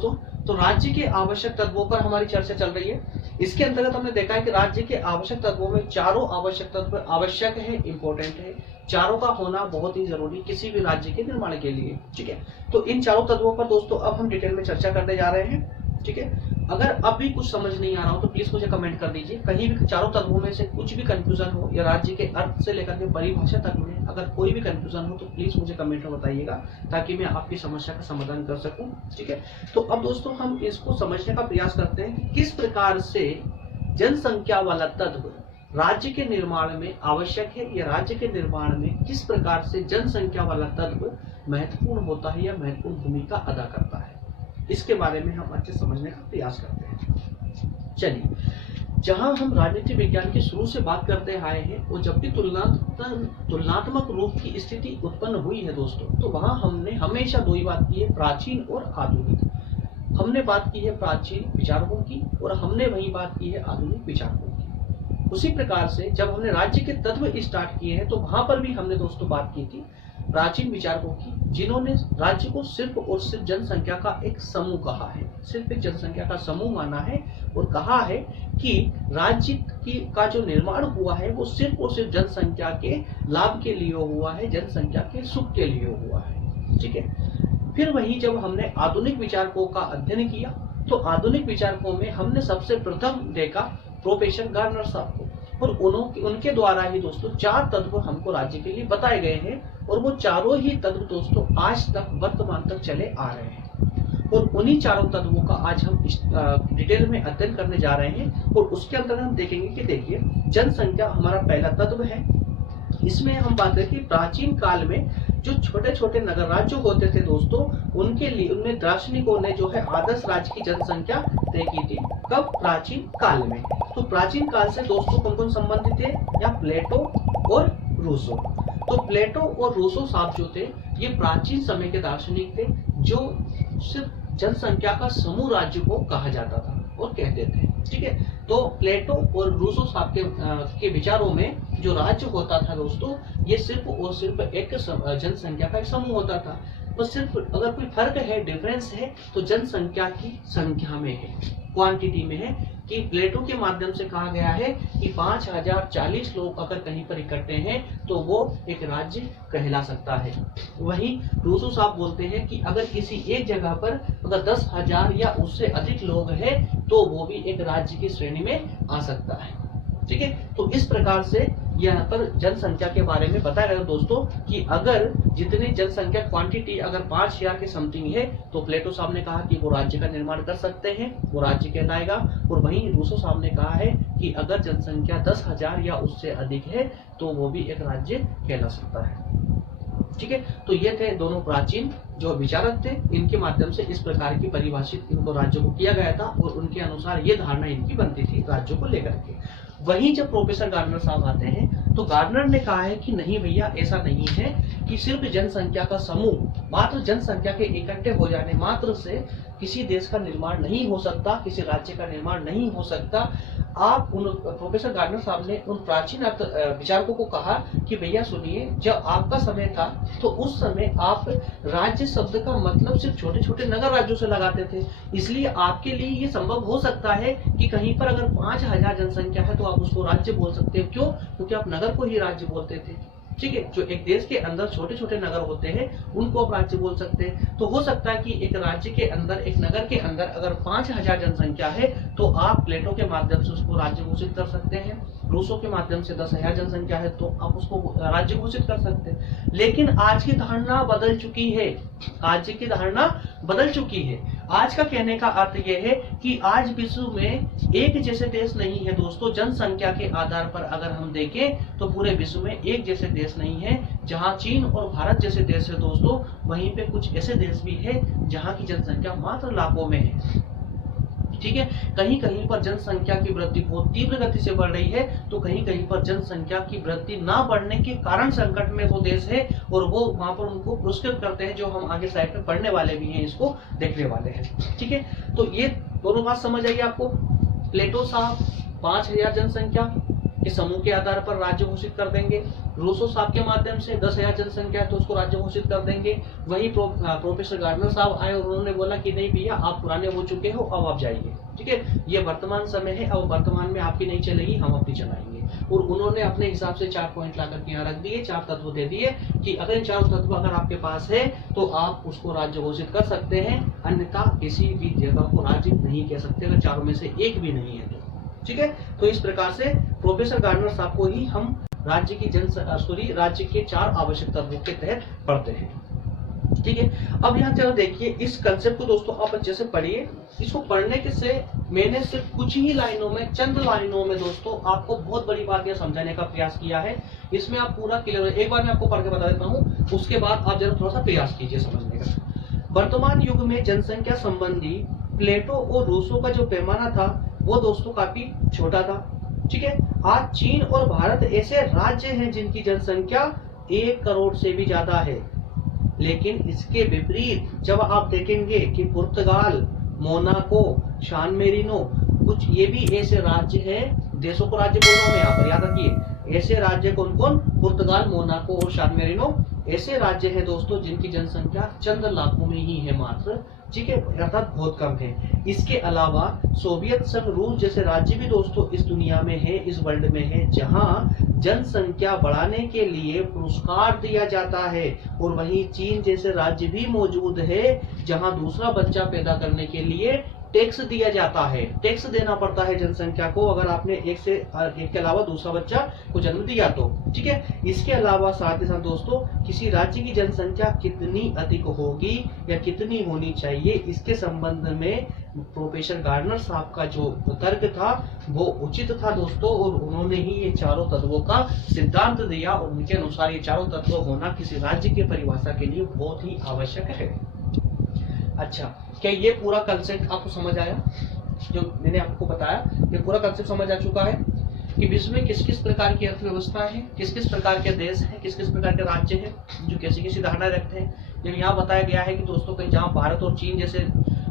दोस्तों, तो राज्य के आवश्यक तत्वों पर हमारी चर्चा चल रही है। इसके अंतर्गत हमने देखा है कि राज्य के आवश्यक तत्वों में चारों आवश्यक तत्व आवश्यक है, इंपॉर्टेंट है, चारों का होना बहुत ही जरूरी किसी भी राज्य के निर्माण के लिए। ठीक है, तो इन चारों तत्वों पर दोस्तों अब हम डिटेल में चर्चा करने जा रहे हैं। ठीक है, अगर अब भी कुछ समझ नहीं आ रहा हो तो प्लीज मुझे कमेंट कर दीजिए। कहीं भी चारों तत्वों में से कुछ भी कंफ्यूजन हो या राज्य के अर्थ से लेकर के परिभाषा तक में अगर कोई भी कंफ्यूजन हो तो प्लीज मुझे कमेंट में बताइएगा, ताकि मैं आपकी समस्या का समाधान कर सकूं। ठीक है, तो अब दोस्तों हम इसको समझने का प्रयास करते हैं कि किस प्रकार से जनसंख्या वाला तत्व राज्य के निर्माण में आवश्यक है, या राज्य के निर्माण में किस प्रकार से जनसंख्या वाला तत्व महत्वपूर्ण होता है या महत्वपूर्ण भूमिका अदा करता है, इसके बारे में हम अच्छे समझने का प्रयास करते हैं। चलिए, जहां हम राजनीति विज्ञान की शुरू से बात करते आए हैं और जब भी तुलनात्मक रूप की स्थिति उत्पन्न हुई है दोस्तों, तो वहां हमने हमेशा दो ही बात की है, प्राचीन और आधुनिक। हमने बात की है प्राचीन विचारकों की और हमने वही बात की है आधुनिक विचारकों की। उसी प्रकार से जब हमने राज्य के तत्व स्टार्ट किए हैं तो वहां पर भी हमने दोस्तों बात की थी प्राचीन विचारकों की, जिन्होंने राज्य को सिर्फ और सिर्फ जनसंख्या का एक समूह कहा है, सिर्फ एक जनसंख्या का समूह माना है और कहा है कि राज्य का जो निर्माण हुआ है वो सिर्फ और सिर्फ जनसंख्या के लाभ के लिए हुआ है, जनसंख्या के सुख के लिए हुआ है। ठीक है, फिर वही जब हमने आधुनिक विचारकों का अध्ययन किया तो आधुनिक विचारकों में हमने सबसे प्रथम देखा प्रोफेसर गार्नर साहब को, और उनके द्वारा ही दोस्तों चार तत्व हमको राज्य के लिए बताए गए हैं और वो चारों ही तत्व दोस्तों आज तक वर्तमान तक चले आ रहे हैं, और उन्हीं चारों तत्वों का आज हम डिटेल में अध्ययन करने जा रहे हैं। और उसके अंदर हम देखेंगे कि देखिए, जनसंख्या हमारा पहला तत्व है। इसमें हम बात करें कि प्राचीन काल में जो छोटे छोटे नगर राज्य होते थे दोस्तों, उनके लिए उनमें दार्शनिकों ने जो है आदर्श राज्य की जनसंख्या तय की थी। कब? प्राचीन काल में। तो प्राचीन काल से दोस्तों कौन कौन संबंधित थे? या प्लेटो और रूसो। तो प्लेटो और रूसो साहब जो थे ये प्राचीन समय के दार्शनिक थे, जो सिर्फ जनसंख्या का समूह राज्य को कहा जाता था और कहते थे। ठीक है, तो प्लेटो और रूसो साहब के विचारों में जो राज्य होता था दोस्तों, ये सिर्फ और सिर्फ एक जनसंख्या का एक समूह होता था। बस सिर्फ अगर कोई फर्क है, डिफरेंस है, तो जनसंख्या की संख्या में है, क्वांटिटी में है। कि प्लेटो के माध्यम से कहा गया है कि 5040 लोग अगर कहीं पर इकट्ठे हैं तो वो एक राज्य कहला सकता है। वहीं रूसो साहब बोलते हैं कि अगर किसी एक जगह पर अगर 10,000 या उससे अधिक लोग हैं तो वो भी एक राज्य की श्रेणी में आ सकता है। ठीक है, तो इस प्रकार से यहाँ पर जनसंख्या के बारे में बताया गया दोस्तों कि अगर जितनी जनसंख्या क्वांटिटी अगर 5000 के समथिंग है तो प्लेटो साहब ने कहा कि वो राज्य का निर्माण कर सकते हैं, वो राज्य कहलाएगा। और वहीं रूसो साहब ने कहा है कि अगर जनसंख्या 10,000 या उससे अधिक है तो वो भी एक राज्य कहला सकता है। ठीक है, तो ये थे दोनों प्राचीन जो विचारक थे, इनके माध्यम से इस प्रकार की परिभाषित इनको राज्यों को किया गया था और उनके अनुसार ये धारणा इनकी बनती थी राज्यों को लेकर के। वहीं जब प्रोफेसर गार्नर साहब आते हैं तो गार्नर ने कहा है कि नहीं भैया, ऐसा नहीं है कि सिर्फ जनसंख्या का समूह, मात्र जनसंख्या के इकट्ठे हो जाने मात्र से किसी देश का निर्माण नहीं हो सकता, किसी राज्य का निर्माण नहीं हो सकता। आप प्रोफेसर गार्नर साहब ने उन प्राचीन विचारकों को कहा कि भैया सुनिए, जब आपका समय था तो उस समय आप राज्य शब्द का मतलब सिर्फ छोटे छोटे नगर राज्यों से लगाते थे, इसलिए आपके लिए ये संभव हो सकता है कि कहीं पर अगर 5000 जनसंख्या है तो आप उसको राज्य बोल सकते हो। क्यों? क्योंकि आप नगर को ही राज्य बोलते थे। ठीक है, जो एक देश के अंदर छोटे छोटे नगर होते हैं उनको आप राज्य बोल सकते हैं। तो हो सकता है कि एक राज्य के अंदर, एक नगर के अंदर अगर 5000 जनसंख्या है तो आप प्लेटो के माध्यम से उसको राज्य घोषित कर सकते हैं, रूसो के माध्यम से 10,000 जनसंख्या है तो आप उसको राज्य घोषित कर सकते हैं। लेकिन आज की धारणा बदल चुकी है, आज की धारणा बदल चुकी है। आज का कहने का अर्थ यह है कि आज विश्व में एक जैसे देश नहीं है दोस्तों। जनसंख्या के आधार पर अगर हम देखें तो पूरे विश्व में एक जैसे देश नहीं है। जहां चीन और भारत जैसे देश है दोस्तों, वहीं पे कुछ ऐसे देश भी है जहां की जनसंख्या मात्र लाखों में है। ठीक है, कहीं कहीं पर जनसंख्या की वृद्धि बहुत तीव्र गति से बढ़ रही है, तो कहीं कहीं पर जनसंख्या की वृद्धि ना बढ़ने के कारण संकट में वो देश है और वो वहां पर उनको पुरस्कृत करते हैं, जो हम आगे साइड में पढ़ने वाले भी हैं, इसको देखने वाले हैं। ठीक है, तो ये दोनों बात समझ आई आपको। प्लेटो साहब 5000 जनसंख्या, कि समूह के आधार पर राज्य घोषित कर देंगे। रूसो साहब के माध्यम से 10,000 जनसंख्या है तो उसको राज्य घोषित कर देंगे। वही प्रोफेसर गार्डनर साहब आए और उन्होंने बोला कि नहीं भैया आप पुराने हो चुके हो, अब आप जाइए। ठीक है, ये वर्तमान समय है, अब वर्तमान में आपकी नहीं चलेगी, हम अपनी चलाएंगे। और उन्होंने अपने हिसाब से 4 पॉइंट ला करके यहाँ रख दिए, 4 तत्व दे दिए कि अगर इन 4 तत्व अगर आपके पास है तो आप उसको राज्य घोषित कर सकते हैं, अन्यथा किसी भी जगह को राज्य नहीं कह सकते अगर चारों में से एक भी नहीं है तो। ठीक है, तो इस प्रकार से प्रोफेसर गार्डनर साहब को ही हम राज्य की राज्य के 4 आवश्यक तत्वों के तहत पढ़ते हैं। ठीक है, अब यहाँ चलो देखिए इस कंसेप्ट को दोस्तों आप अच्छे से पढ़िए। इसको पढ़ने के से मैंने सिर्फ कुछ ही लाइनों में, चंद लाइनों में दोस्तों आपको बहुत बड़ी बात यह समझाने का प्रयास किया है। इसमें आप पूरा क्लियर, एक बार मैं आपको पढ़ के बता देता हूँ, उसके बाद आप जरा थोड़ा सा प्रयास कीजिए समझने का। वर्तमान युग में जनसंख्या संबंधी प्लेटो और रूसो का जो पैमाना था वो दोस्तों काफी छोटा था। ठीक है, आज चीन और भारत ऐसे राज्य हैं जिनकी जनसंख्या 1 करोड़ से भी ज्यादा है। लेकिन इसके विपरीत जब आप देखेंगे कि पुर्तगाल, मोनाको, सान मेरिनो, कुछ ये भी ऐसे राज्य हैं, देशों को राज्य बोल रहा हूं मैं यहाँ पर, याद रखिए ऐसे राज्य कौन कौन, पुर्तगाल, मोनाको और सान मेरिनो ऐसे राज्य हैं दोस्तों जिनकी जनसंख्या चंद लाखों में ही है मात्र। ठीक है, अर्थात बहुत कम है। इसके अलावा सोवियत संघ, रूस जैसे राज्य भी दोस्तों इस दुनिया में है, इस वर्ल्ड में है, जहां जनसंख्या बढ़ाने के लिए पुरस्कार दिया जाता है। और वहीं चीन जैसे राज्य भी मौजूद है जहां दूसरा बच्चा पैदा करने के लिए टैक्स दिया जाता है, टैक्स देना पड़ता है जनसंख्या को अगर आपने एक के अलावा दूसरा बच्चा को जन्म दिया तो। ठीक है, इसके अलावा साथ ही साथ दोस्तों किसी राज्य की जनसंख्या कितनी अधिक होगी या कितनी होनी चाहिए, इसके संबंध में प्रोफेसर गार्डनर साहब का जो तर्क था वो उचित था दोस्तों, और उन्होंने ही ये 4 तत्वों का सिद्धांत दिया और उनके अनुसार ये 4 तत्व होना किसी राज्य की परिभाषा के लिए बहुत ही आवश्यक है। अच्छा, क्या ये पूरा कंसेप्ट आपको समझ आया? जो मैंने आपको बताया ये पूरा कंसेप्ट समझ आ चुका है कि विश्व में किस किस प्रकार की अर्थव्यवस्था है, किस किस प्रकार के देश हैं, किस किस प्रकार के राज्य हैं जो कैसी कैसी धारणा रखते हैं। जब यहाँ बताया गया है कि दोस्तों कहीं जहाँ भारत और चीन जैसे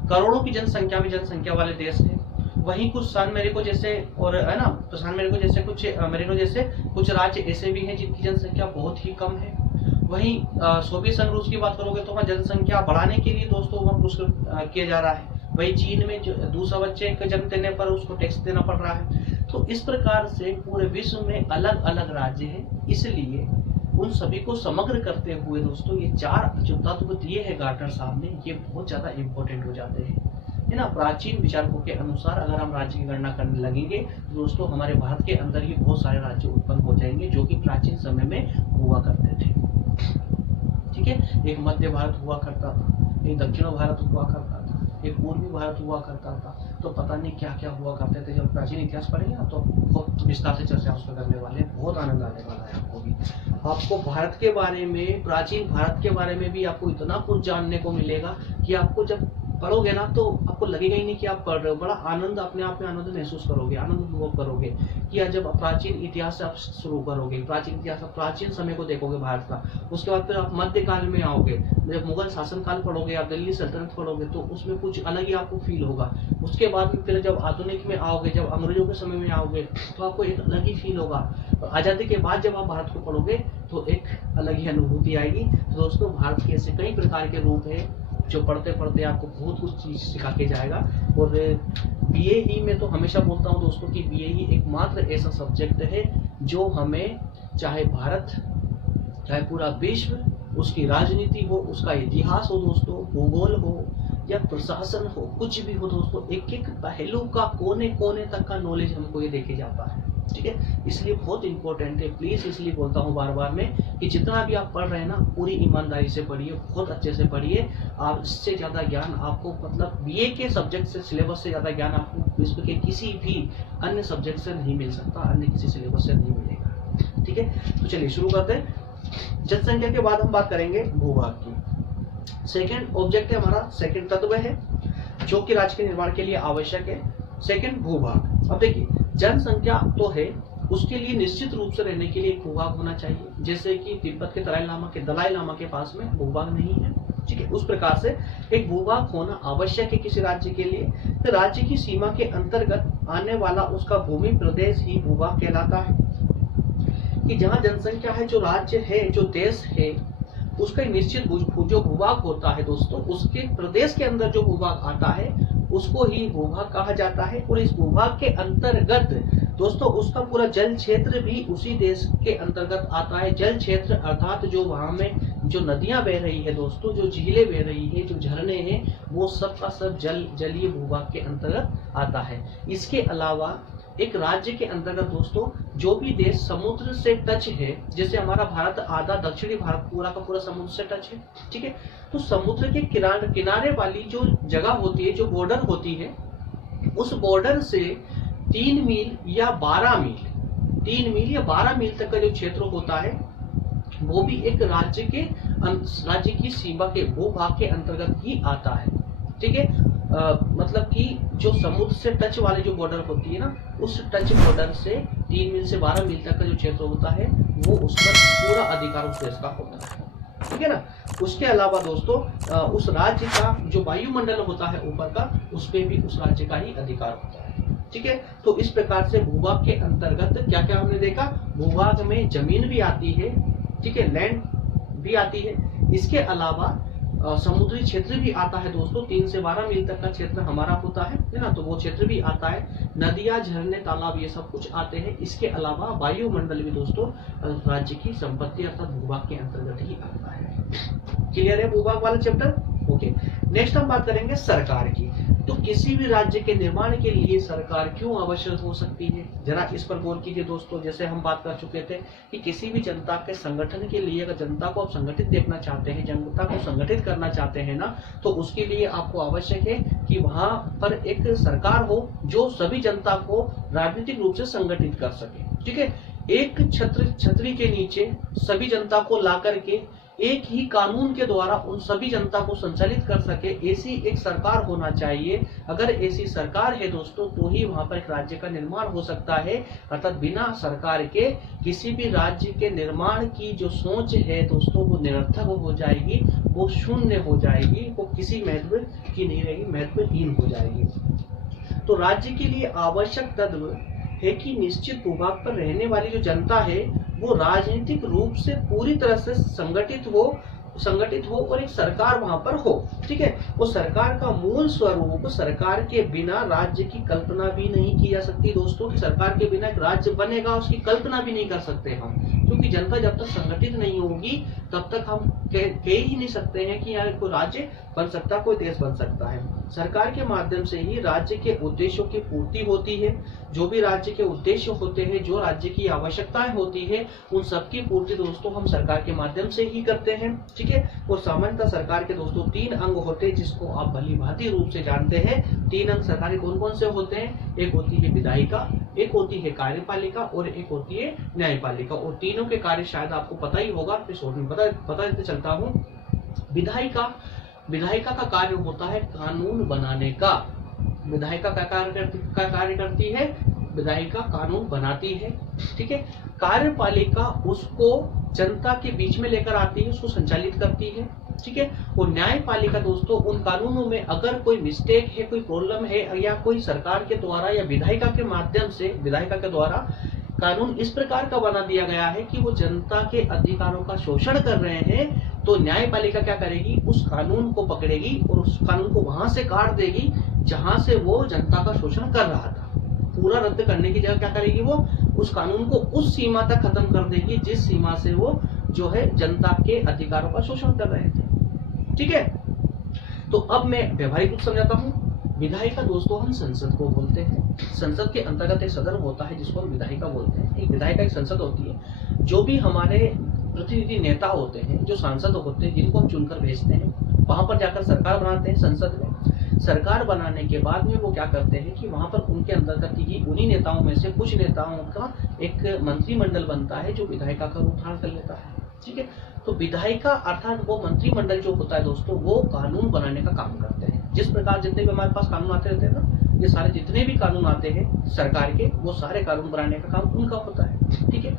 करोड़ों की जनसंख्या वाले देश हैं, वहीं कुछ सान मेरिको जैसे और है ना, तो सान मेरिको जैसे कुछ मेरिनो जैसे कुछ राज्य ऐसे भी हैं जिनकी जनसंख्या बहुत ही कम है। वहीं सोवियत संघ रूस की बात करोगे तो वहाँ जनसंख्या बढ़ाने के लिए दोस्तों वहाँ पुरस्कार किया जा रहा है। वही चीन में जो दूसरा बच्चे का जन्म देने पर उसको टैक्स देना पड़ रहा है। तो इस प्रकार से पूरे विश्व में अलग अलग राज्य हैं, इसलिए उन सभी को समग्र करते हुए दोस्तों ये 4 जो तत्व दिए हैं गार्डनर साहब ने, ये बहुत ज्यादा इंपॉर्टेंट हो जाते हैं, है ना। प्राचीन विचारकों के अनुसार अगर हम राज्य की गणना करने लगेंगे तो दोस्तों हमारे भारत के अंदर ही बहुत सारे राज्य उत्पन्न हो जाएंगे जो कि प्राचीन समय में हुआ करते थे। ठीक है, एक मध्य भारत हुआ करता था, एक दक्षिण भारत हुआ करता था, एक पूर्वी भारत हुआ करता था, तो पता नहीं क्या क्या हुआ करते थे। जब प्राचीन इतिहास पढ़ेंगे ना तो बहुत विस्तार से चर्चा उसमें करने वाले हैं, बहुत आनंद आने वाला है आपको भी। आपको भारत के बारे में, प्राचीन भारत के बारे में भी आपको इतना कुछ जानने को मिलेगा कि आपको जब पढ़ोगे ना तो आपको लगेगा ही नहीं कि आप पढ़ रहे हो, बड़ा आनंद अपने आप में आनंद महसूस करोगे, आनंद अनुभव करोगे कि जब प्राचीन इतिहास से आप शुरू करोगे, प्राचीन इतिहास, प्राचीन समय को देखोगे भारत का, उसके बाद फिर आप मध्यकाल में आओगे, जब मुगल शासन काल पढ़ोगे, आप दिल्ली सल्तनत पढ़ोगे तो उसमें कुछ अलग ही आपको फील होगा। उसके बाद फिर जब आधुनिक में आओगे, जब अंग्रेजों के समय में आओगे तो आपको एक अलग ही फील होगा। और आजादी के बाद जब आप भारत को पढ़ोगे तो एक अलग ही अनुभूति आएगी। तो दोस्तों भारत के ऐसे कई प्रकार के रूप है जो पढ़ते पढ़ते आपको बहुत कुछ चीज सिखा के जाएगा। और बीए ही में तो हमेशा बोलता हूँ दोस्तों कि बीए ही एकमात्र ऐसा सब्जेक्ट है जो हमें, चाहे भारत, चाहे पूरा विश्व, उसकी राजनीति हो, उसका इतिहास हो दोस्तों, भूगोल हो या प्रशासन हो, कुछ भी हो दोस्तों, एक एक पहलू का कोने कोने तक का नॉलेज हमको ये देके जाता है। ठीक है, इसलिए बहुत इंपॉर्टेंट है। प्लीज इसलिए बोलता हूँ बार बार में कि जितना भी आप पढ़ रहे हैं ना पूरी ईमानदारी से पढ़िए, बहुत अच्छे से पढ़िए। आप इससे ज्यादा ज्ञान आपको, मतलब बीए के सब्जेक्ट से, सिलेबस से ज्यादा ज्ञान आपको विश्व के किसी भी अन्य सब्जेक्ट से नहीं मिल सकता, अन्य किसी सिलेबस से नहीं मिलेगा। ठीक है, तो चलिए शुरू करते हैं। जनसंख्या के बाद हम बात करेंगे भूभाग की। सेकेंड ऑब्जेक्ट है हमारा, सेकेंड तत्व है जो कि राज्य के निर्माण के लिए आवश्यक है। सेकेंड भूभाग। अब देखिए जनसंख्या तो है, उसके लिए निश्चित रूप से रहने के लिए एक भूभाग होना चाहिए। जैसे कि तिब्बत के दलाई लामा के पास में भूभाग नहीं है, ठीक है, उस प्रकार से एक भूभाग होना आवश्यक है किसी राज्य के लिए। तो राज्य की सीमा के अंतर्गत आने वाला उसका भूमि प्रदेश ही भूभाग कहलाता है। कि जहाँ जनसंख्या है, जो राज्य है, जो देश है, उसका निश्चित जो भूभाग होता है दोस्तों, उसके प्रदेश के अंदर जो भूभाग आता है उसको ही भूभाग कहा जाता है। और इस भूभाग के अंतर्गत दोस्तों उसका पूरा जल क्षेत्र भी उसी देश के अंतर्गत आता है। जल क्षेत्र अर्थात जो वहां में जो नदियां बह रही है दोस्तों, जो झीलें बह रही है, जो झरने हैं, वो सब का सब जलीय भूभाग के अंतर्गत आता है। इसके अलावा एक राज्य के अंतर्गत दोस्तों जो भी देश समुद्र से टच है, जैसे हमारा भारत आधा, दक्षिणी भारत पूरा का पूरा समुद्र से टच है, ठीक है, तो समुद्र के किनारे वाली जो जगह होती है, जो बॉर्डर होती है, उस बॉर्डर से 3 मील या 12 मील तक का जो क्षेत्र होता है वो भी एक राज्य की सीमा के भूभाग के अंतर्गत ही आता है, ठीक है। मतलब कि जो समुद्र से टच वाले जो बॉर्डर होती है ना, उस टच बॉर्डर से 3 मील से 12 मील तक का जो क्षेत्र होता है वो उस पर पूरा अधिकार उस देश का होता है, ठीक है ना। उसके अलावा दोस्तों उस राज्य का जो वायुमंडल होता है ऊपर का, उस पे भी उस राज्य का ही अधिकार होता है, ठीक है। तो इस प्रकार से भूभाग के अंतर्गत क्या क्या हमने देखा, भूभाग में जमीन भी आती है, ठीक है, लैंड भी आती है। इसके अलावा समुद्री क्षेत्र भी आता है दोस्तों, 3 से 12 मील तक का क्षेत्र हमारा होता है ना, तो वो क्षेत्र भी आता है। नदियां, झरने, तालाब, ये सब कुछ आते हैं। इसके अलावा वायुमंडल भी दोस्तों राज्य की संपत्ति अर्थात भूभाग के अंतर्गत ही आता है। क्लियर है भूभाग वाला चैप्टर? ओके, नेक्स्ट हम बात करेंगे सरकार की। तो किसी भी राज्य के निर्माण के लिए सरकार क्यों आवश्यक हो सकती है, जरा इस पर गौर कीजिए दोस्तों। जैसे हम बात कर चुके थे कि किसी भी जनता के संगठन के लिए, अगर जनता को आप संगठित देखना चाहते हैं, जनता को संगठित करना चाहते हैं ना, तो उसके लिए आपको आवश्यक है कि वहां पर एक सरकार हो जो सभी जनता को राजनीतिक रूप से संगठित कर सके, ठीक है। एक छतरी के नीचे सभी जनता को ला करके एक ही कानून के द्वारा उन सभी जनता को संचालित कर सके, ऐसी एक सरकार होना चाहिए। अगर ऐसी सरकार है दोस्तों तो ही वहां पर एक राज्य का निर्माण हो सकता है। अर्थात बिना सरकार के किसी भी राज्य के निर्माण की जो सोच है दोस्तों वो निरर्थक हो जाएगी, वो शून्य हो जाएगी, वो किसी महत्व की नहीं रहेगी, महत्वहीन हो जाएगी। तो राज्य के लिए आवश्यक तत्व है कि निश्चित भूभाग पर रहने वाली जो जनता है वो राजनीतिक रूप से पूरी तरह से संगठित हो और एक सरकार वहां पर हो, ठीक है। वो सरकार का मूल स्वरूप, सरकार के बिना राज्य की कल्पना भी नहीं की जा सकती दोस्तों, कि सरकार के बिना एक राज्य बनेगा उसकी कल्पना भी नहीं कर सकते हम, क्योंकि जनता जब तक संगठित नहीं होगी तब तक हम कह ही नहीं सकते हैं कि यहाँ कोई राज्य बन सकता, कोई देश बन सकता है। सरकार के माध्यम से ही राज्य के उद्देश्यों की पूर्ति होती है। जो भी राज्य के उद्देश्य होते हैं, जो राज्य की आवश्यकताएं होती है, उन सबकी पूर्ति दोस्तों हम सरकार के माध्यम से ही करते हैं, ठीक है। और सामान्यतः सरकार के दोस्तों 3 अंग होते हैं जिसको आप भलीभांति रूप से जानते हैं। 3 अंग सरकारी कौन कौन से होते हैं? एक होती है विधायिका, एक होती है कार्यपालिका और एक होती है न्यायपालिका। और तीनों के कार्य शायद आपको पता ही होगा, बता देते चलता हूँ। विधायिका का कार्य होता है कानून बनाने का। विधायिका का कार्य करती है, विधायिका कानून बनाती है, ठीक है। कार्यपालिका उसको जनता के बीच में लेकर आती है, उसको संचालित करती है, ठीक है। और न्यायपालिका दोस्तों उन कानूनों में अगर कोई मिस्टेक है, कोई प्रॉब्लम है, या कोई सरकार के द्वारा या विधायिका के माध्यम से, विधायिका के द्वारा कानून इस प्रकार का बना दिया गया है कि वो जनता के अधिकारों का शोषण कर रहे हैं, तो न्यायपालिका क्या करेगी? उस कानून को पकड़ेगी और उस कानून को वहां से काट देगी जहां से वो जनता का शोषण कर रहा था। पूरा रद्द करने की जगह क्या करेगी? वो उस कानून को उस सीमा तक खत्म कर देगी जिस सीमा से वो जो है जनता के अधिकारों का शोषण कर रहे थे, ठीक है। तो अब मैं व्यवहारिक रूप समझाता हूँ। विधायिका दोस्तों हम संसद को बोलते हैं। संसद के अंतर्गत एक सदन होता है जिसको हम विधायिका बोलते हैं। एक विधायिका एक संसद होती है। जो भी हमारे प्रतिनिधि नेता होते हैं, जो सांसद होते हैं, जिनको हम चुनकर भेजते हैं, वहां पर जाकर सरकार बनाते हैं संसद में। सरकार बनाने के बाद में वो क्या करते हैं कि वहां पर उनके अंतर्गत ही उन्हीं नेताओं में से कुछ नेताओं का एक मंत्रिमंडल बनता है जो विधायिका का रूप धारण कर लेता है, ठीक है। तो विधायिका अर्थात वो मंत्रिमंडल जो होता है दोस्तों, वो कानून बनाने का काम करते हैं। जिस प्रकार जितने भी हमारे पास कानून आते रहते हैं ना, ये सारे जितने भी कानून आते हैं सरकार के, वो सारे कानून बनाने का काम उनका होता है, ठीक है।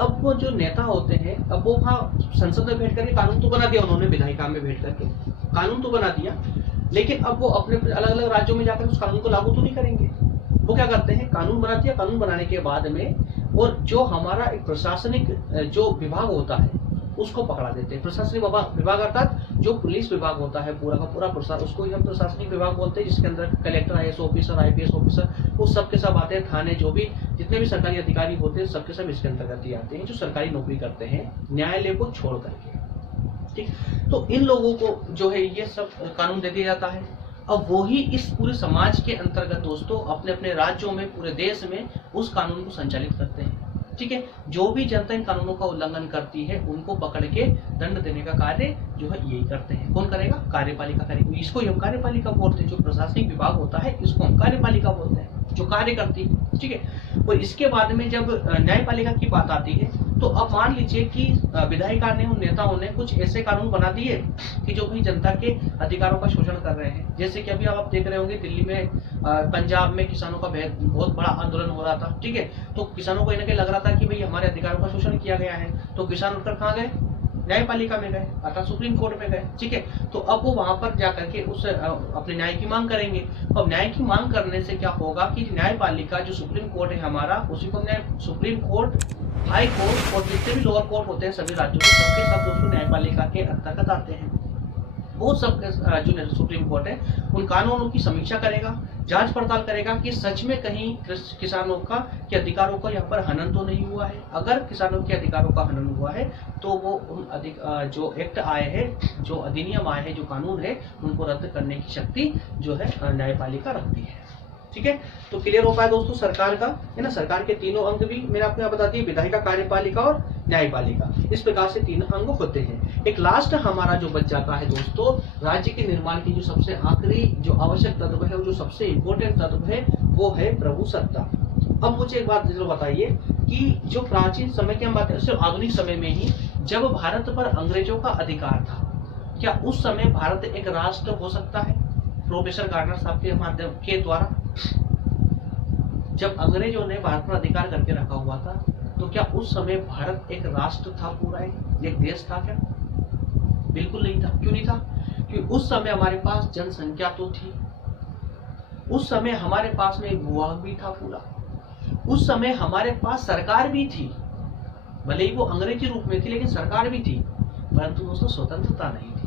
अब वो जो नेता होते हैं, अब वो वहाँ संसद में बैठ करके कानून तो बना दिया उन्होंने, विधायिका में बैठ करके कानून तो बना दिया, लेकिन अब वो अपने अलग अलग राज्यों में जाकर उस कानून को लागू तो नहीं करेंगे, वो क्या करते हैं, कानून बनाती है, कानून बनाने के बाद में और जो हमारा एक प्रशासनिक जो विभाग होता है उसको पकड़ा देते हैं। प्रशासनिक विभाग अर्थात जो पुलिस विभाग होता है पूरा का पूरा प्रशासन, उसको हम प्रशासनिक विभाग बोलते हैं, जिसके अंदर collector, IAS officer, IPS officer, वो सबके सब आते हैं, थाने, जो भी जितने भी सरकारी अधिकारी होते हैं सबके सब इसके अंतर्गत ही आते हैं, जो सरकारी नौकरी करते हैं न्यायालय को छोड़ करके। ठीक, तो इन लोगों को जो है ये सब कानून दे दिया जाता है। अब वही इस पूरे समाज के अंतर्गत दोस्तों अपने अपने राज्यों में, पूरे देश में उस कानून को संचालित करते हैं। ठीक है, जो भी जनता इन कानूनों का उल्लंघन करती है उनको पकड़ के दंड देने का कार्य जो है यही करते हैं। कौन करेगा? कार्यपालिका करेगी। इसको हम कार्यपालिका बोलते हैं, जो प्रशासनिक विभाग होता है इसको हम कार्यपालिका बोलते हैं, जो कार्य करती है। ठीक है, और इसके बाद में जब न्यायपालिका की बात आती है तो अब मान लीजिए कि विधायिका ने, उन नेताओं ने कुछ ऐसे कानून बना दिए कि जो भी जनता के अधिकारों का शोषण कर रहे हैं। जैसे कि अभी आप देख रहे होंगे दिल्ली में, पंजाब में किसानों का बहुत बड़ा आंदोलन हो रहा था। ठीक है, तो किसानों को इनके लग रहा था कि भाई हमारे अधिकारों का शोषण किया गया है, तो किसान उठकर कहाँ गए? न्यायपालिका में गए, अर्थात सुप्रीम कोर्ट में गए। ठीक है, तो अब वो वहां पर जाकर के उस अपने न्याय की मांग करेंगे। अब न्याय की मांग करने से क्या होगा कि न्यायपालिका जो सुप्रीम कोर्ट है हमारा, उसी को सुप्रीम कोर्ट, हाई कोर्ट और जितने भी लोअर कोर्ट होते हैं सभी राज्यों के, सबके सब दोस्तों न्यायपालिका के अंतर्गत आते हैं। वो सब जो सुप्रीम कोर्ट है उन कानूनों की समीक्षा करेगा, जांच पड़ताल करेगा कि सच में कहीं किसानों का के अधिकारों का यहाँ पर हनन तो नहीं हुआ है। अगर किसानों के अधिकारों का हनन हुआ है तो वो उन जो एक्ट आए हैं, जो अधिनियम आए हैं, जो कानून है, उनको रद्द करने की शक्ति जो है न्यायपालिका रखती है। ठीक है, तो क्लियर हो पाया दोस्तों सरकार का, है ना। सरकार के तीनों अंग भी मैंने आपको यहाँ बता दिए, विधायिका, कार्यपालिका और न्यायपालिका। इस प्रकार से तीन अंग होते हैं। एक लास्ट हमारा जो बच जाता है दोस्तों, राज्य के निर्माण की जो सबसे आखिरी जो आवश्यक तत्व है, जो सबसे इम्पोर्टेंट तत्व है, वो है प्रभुसत्ता। अब मुझे एक बात जरूर बताइए कि जो प्राचीन समय की हम बात करें, सिर्फ आधुनिक समय में ही जब भारत पर अंग्रेजों का अधिकार था, क्या उस समय भारत एक राष्ट्र हो सकता है? प्रोफेसर गार्डनर साहब के माध्यम के द्वारा जब अंग्रेजों ने भारत पर अधिकार करके रखा हुआ था, तो क्या उस समय भारत एक राष्ट्र था, पूरा एक देश था क्या? बिल्कुल नहीं था। क्यों नहीं था? क्योंकि उस समय हमारे पास जनसंख्या तो थी, उस समय हमारे पास में एक भूभाग भी था पूरा, उस समय हमारे पास सरकार भी थी, भले ही वो अंग्रेजी रूप में थी लेकिन सरकार भी थी, परंतु दोस्तों स्वतंत्रता नहीं थी।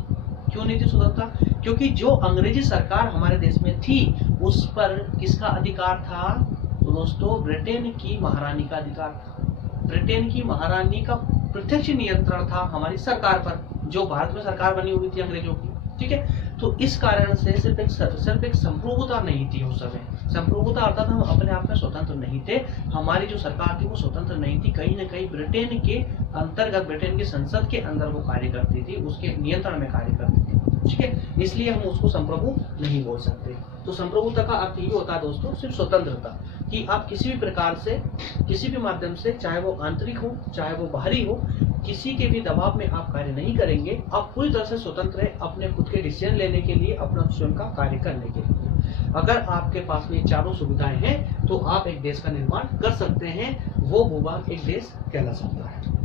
क्यों नहीं थी स्वतंत्रता? क्योंकि जो अंग्रेजी सरकार हमारे देश में थी उस पर किसका अधिकार था? तो दोस्तों ब्रिटेन की महारानी का अधिकार था। ब्रिटेन की महारानी का प्रत्यक्ष नियंत्रण था हमारी सरकार पर, जो भारत में सरकार बनी हुई थी अंग्रेजों की। ठीक है, तो इस कारण से सिर्फ एक संप्रभुता नहीं थी उस समय। संप्रभुता अर्थात हम अपने आप में स्वतंत्र नहीं थे, हमारी जो सरकार थी वो स्वतंत्र नहीं थी, कहीं न कहीं ब्रिटेन के अंतर्गत, ब्रिटेन की संसद के अंदर वो कार्य करती थी, उसके नियंत्रण में कार्य करती थी। ठीक है, इसलिए हम उसको संप्रभु नहीं बोल सकते। तो संप्रभुता का अर्थ ये होता है दोस्तों, सिर्फ स्वतंत्रता, कि आप किसी भी प्रकार से, किसी भी माध्यम से, चाहे वो आंतरिक हो चाहे वो बाहरी हो, किसी के भी दबाव में आप कार्य नहीं करेंगे। आप पूरी तरह से स्वतंत्र है अपने खुद के डिसीजन लेने के लिए, अपना स्वयं का कार्य करने के लिए। अगर आपके पास में चारों सुविधाएं हैं तो आप एक देश का निर्माण कर सकते हैं, वो भूभाग एक देश कहला सकता है।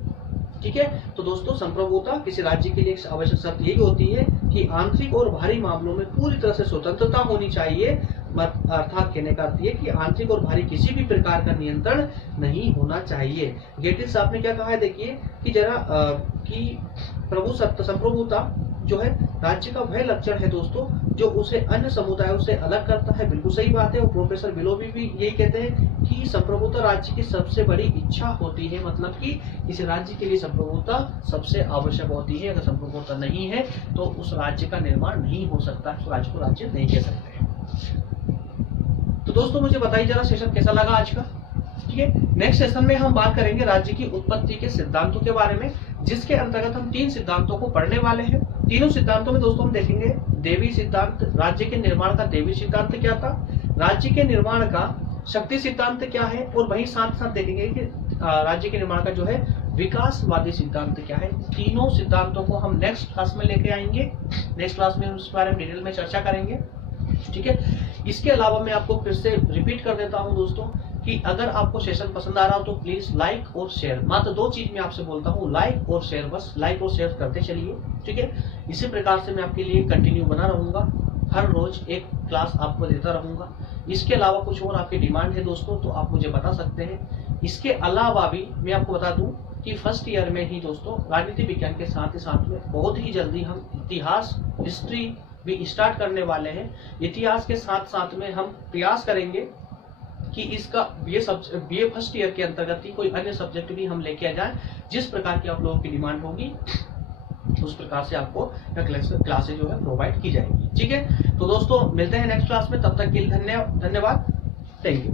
ठीक है, तो दोस्तों संप्रभुता किसी राज्य के लिए आवश्यक शर्त यही होती है कि आंतरिक और बाहरी मामलों में पूरी तरह से स्वतंत्रता होनी चाहिए। अर्थात कहने का अर्थ ये कि आंतरिक और बाहरी किसी भी प्रकार का नियंत्रण नहीं होना चाहिए। गेटिस साहब ने क्या कहा है, देखिए कि जरा कि संप्रभुता जो है राज्य का वह लक्षण है दोस्तों जो उसे अन्य समुदायों से अलग करता है। बिल्कुल सही बात है, और प्रोफेसर विलोबी भी यही कहते हैं कि संप्रभुता राज्य की सबसे बड़ी इच्छा होती है, मतलब कि इस राज्य के लिए संप्रभुता सबसे आवश्यक होती है। अगर संप्रभुता नहीं है तो उस राज्य का निर्माण नहीं हो सकता, उस राज्य को राज्य नहीं कह सकते। तो दोस्तों मुझे बताइए जरा सेशन कैसा लगा आज का। ठीक है, नेक्स्ट सेशन में हम बात करेंगे राज्य की उत्पत्ति के सिद्धांतों के बारे में, जिसके अंतर्गत हम 3 सिद्धांतों को पढ़ने वाले हैं। तीनों सिद्धांतों में दोस्तों हम देखेंगे देवी सिद्धांत, राज्य के निर्माण का देवी सिद्धांत क्या था, राज्य के निर्माण का शक्ति सिद्धांत क्या है, और वहीं साथ साथ देखेंगे कि राज्य के निर्माण का जो है विकासवादी सिद्धांत क्या है। तीनों सिद्धांतों को हम नेक्स्ट क्लास में लेके आएंगे, नेक्स्ट क्लास में उस बारे में डिटेल में चर्चा करेंगे। ठीक है, इसके अलावा मैं आपको फिर से रिपीट कर देता हूं दोस्तों कि अगर आपको सेशन पसंद आ रहा हो तो प्लीज लाइक और शेयर, मात्र 2 चीज मैं आपसे बोलता हूँ, लाइक और शेयर, बस लाइक और शेयर करते चलिए। ठीक है, इसी प्रकार से मैं आपके लिए कंटिन्यू बना रहूंगा, हर रोज एक क्लास आपको देता रहूंगा। इसके अलावा कुछ और आपकी डिमांड है दोस्तों तो आप मुझे बता सकते हैं। इसके अलावा भी मैं आपको बता दूं कि फर्स्ट ईयर में ही दोस्तों राजनीति विज्ञान के साथ ही साथ में बहुत ही जल्दी हम इतिहास हिस्ट्री भी स्टार्ट करने वाले हैं। इतिहास के साथ साथ में हम प्रयास करेंगे कि इसका बीए फर्स्ट ईयर के अंतर्गत ही कोई अन्य सब्जेक्ट भी हम लेके आ जाए, जिस प्रकार की आप लोगों की डिमांड होगी उस प्रकार से आपको क्लासेज जो है प्रोवाइड की जाएगी। ठीक है, तो दोस्तों मिलते हैं नेक्स्ट क्लास में, तब तक के लिए धन्यवाद, थैंक यू।